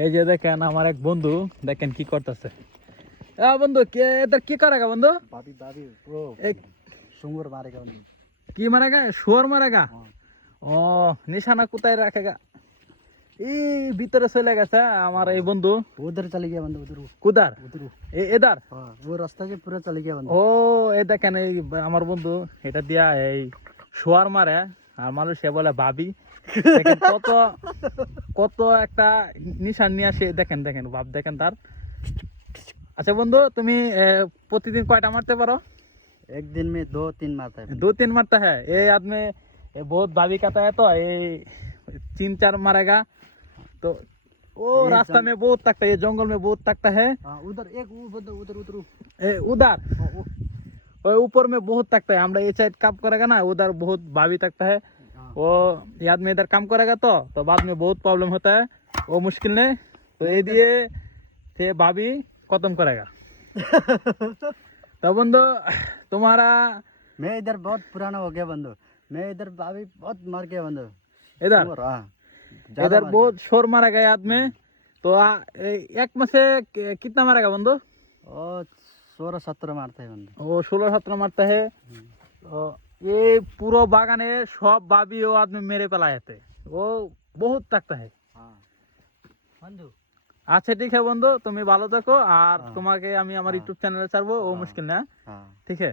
এই যে দেখেন আমার এক বন্ধু, দেখেন কি করতেছে। বন্ধু কে এদের কি করেগা বন্ধু? बाबी बाबी प्रो एक सुंगुर मारेगा बंदू। কি মারেগা? শুয়োর মারেগা? हाँ ও, নিশানা কোথায় রাখেগা? এই ভিতরে চলে গেছে আমার এই বন্ধু। उधर चले गया बंदू उधर কুদার उधर। এদার। हाँ वो रास्ता से पूरा चले गया बंदू। ও, এই দেখেন এই আমার বন্ধু এটা দিয়া এই শুয়ার মারে, আর মানুষ সে বলে ভাবি। দেখেন কত কত একটা নিশান নিয়ে আসে, দেখেন দেখেন ভাব দেখেন তার। আচ্ছা বন্ধু, তুমি প্রতিদিন কয়টা মারতে পারো? एक दिन में 2-3 मारता है बंदू। 2-3 मारता है ये आदमी। ये बहुत भाभी कहता है तो ये 3-4 मारेगा तो। वो ये रास्ता में बहुत तकता है, ये जंगल में बहुत तकता है। हाँ उधर एक वो बंदू उधर उधर उधर वो। वो ऊपर में बहुत तकता है, हमरा ये साइड काम करेगा ना, उधर बहुत भाभी तकता है। हाँ वो ये आदमी इधर काम करेगा तो बाद में बहुत प्रॉब्लम होता है, वो मुश्किल नहीं। तो ये दिए थे भाभी खत्म करेगा। तो बंदो तुम्हारा मैं इधर बहुत पुराना हो गया बंदू। मैं इधर भाभी बहुत मार गया बंदू। इधर सुंगुर, हाँ ज्यादा इधर मार बहुत शोर मारा गया आदमी। तो एक में से कितना मारेगा बंदो? गया। और 16-17 मारता है बंदू। वो 16-17 मारता है। तो ये पूरा बागाने सब भाभी वो आदमी मेरे पे लाए थे, वो बहुत तकता है। हाँ बंदू। আচ্ছা ঠিক আছে বন্ধু, তুমি ভালো থাকো, আর হ্যাঁ। তোমাকে আমি আমার হ্যাঁ। ইউটিউব চ্যানেলে ছাড়বো, ও হ্যাঁ। মুশকিল না। हाँ ঠিক আছে।